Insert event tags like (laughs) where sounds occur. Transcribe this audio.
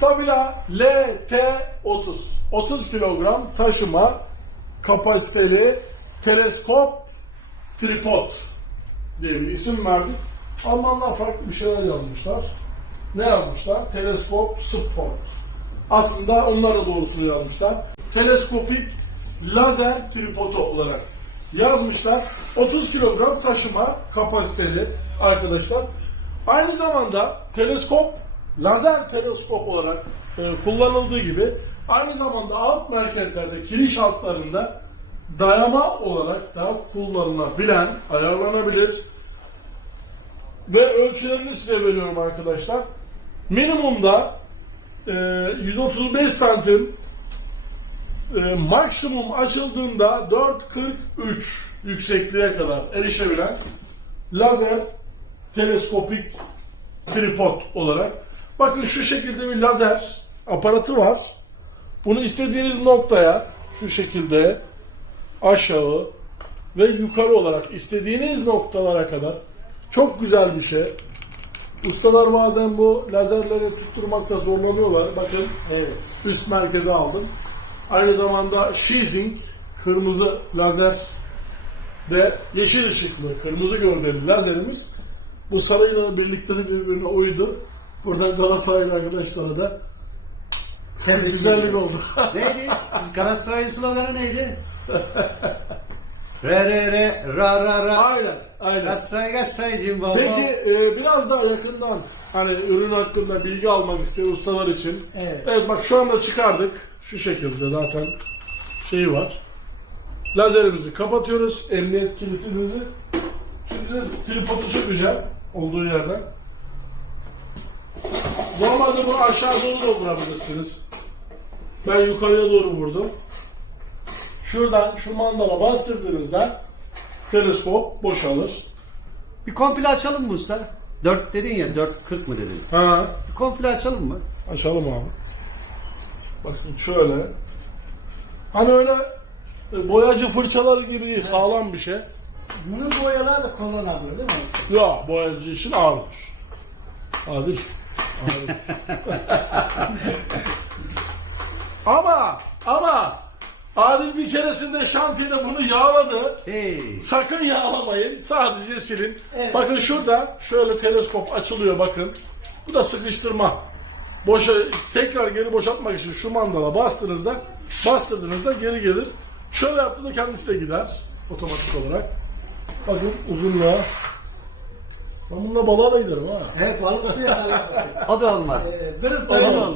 Savila LT30. 30 kilogram taşıma kapasiteli teleskop tripod diye bir isim verdik. Almanlar farklı bir şeyler yazmışlar. Ne yazmışlar? Teleskop support. Aslında onlar da doğrusunu yazmışlar. Teleskopik lazer tripodu olarak yazmışlar. 30 kilogram taşıma kapasiteli arkadaşlar. Aynı zamanda teleskop lazer teleskop olarak e, kullanıldığı gibi aynı zamanda alt merkezlerde kiriş altlarında dayama olarak da kullanılabilen, ayarlanabilir ve ölçülerini size veriyorum arkadaşlar. Minimumda e, 135 santim e, maksimum açıldığında 4.43 yüksekliğe kadar erişebilen lazer teleskopik tripod olarak. Bakın şu şekilde bir lazer aparatı var. Bunu istediğiniz noktaya şu şekilde aşağı ve yukarı olarak istediğiniz noktalara kadar çok güzel bir şey. Ustalar bazen bu lazerleri tutturmakta zorlanıyorlar. Bakın Evet. üst merkeze aldım. Aynı zamanda Shizing kırmızı lazer ve yeşil ışıklı kırmızı gövdeli lazerimiz bu sarıyla birlikte de birbirine uydu. Buradan Galatasaraylı arkadaşlara da Tebrik güzellik oldu. (laughs) neydi? Galatasaray'ın sloganı neydi? re re re ra ra ra. aynen, aynen. Galatasaray Galatasaray cimbom. Peki e, biraz daha yakından hani ürün hakkında bilgi almak isteyen ustalar için. Evet. bak şu anda çıkardık. Şu şekilde zaten şeyi var. Lazerimizi kapatıyoruz. Emniyet kilitimizi. Şimdi tripodu sökeceğim olduğu yerden. Normalde bunu aşağı doğru da vurabilirsiniz. Ben yukarıya doğru vurdum. Şuradan şu mandala bastırdığınızda teleskop boşalır. Bir komple açalım mı usta? 4 dedin ya 4 40 mı dedin? Ha, Bir komple açalım mı? Açalım abi. Bakın şöyle. Hani öyle e, boyacı fırçaları gibi değil, sağlam bir şey. Bunu boyalar da kullanabilir değil mi? Ya boyacı için ağırmış. Adil. Ama ama Adil bir keresinde şantiyede bunu yağladı. Hey. Sakın yağlamayın. Sadece silin. Evet. Bakın şurada şöyle teleskop açılıyor bakın. Bu da sıkıştırma. Boşa tekrar geri boşaltmak için şu mandala bastığınızda bastırdığınızda geri gelir. Şöyle yaptığında kendisi de gider otomatik olarak. Bakın uzunluğa. Ben bununla balığa da giderim ha. Evet balık suyu (laughs) alakası. O da olmaz. Ee, Kırık O da olmaz.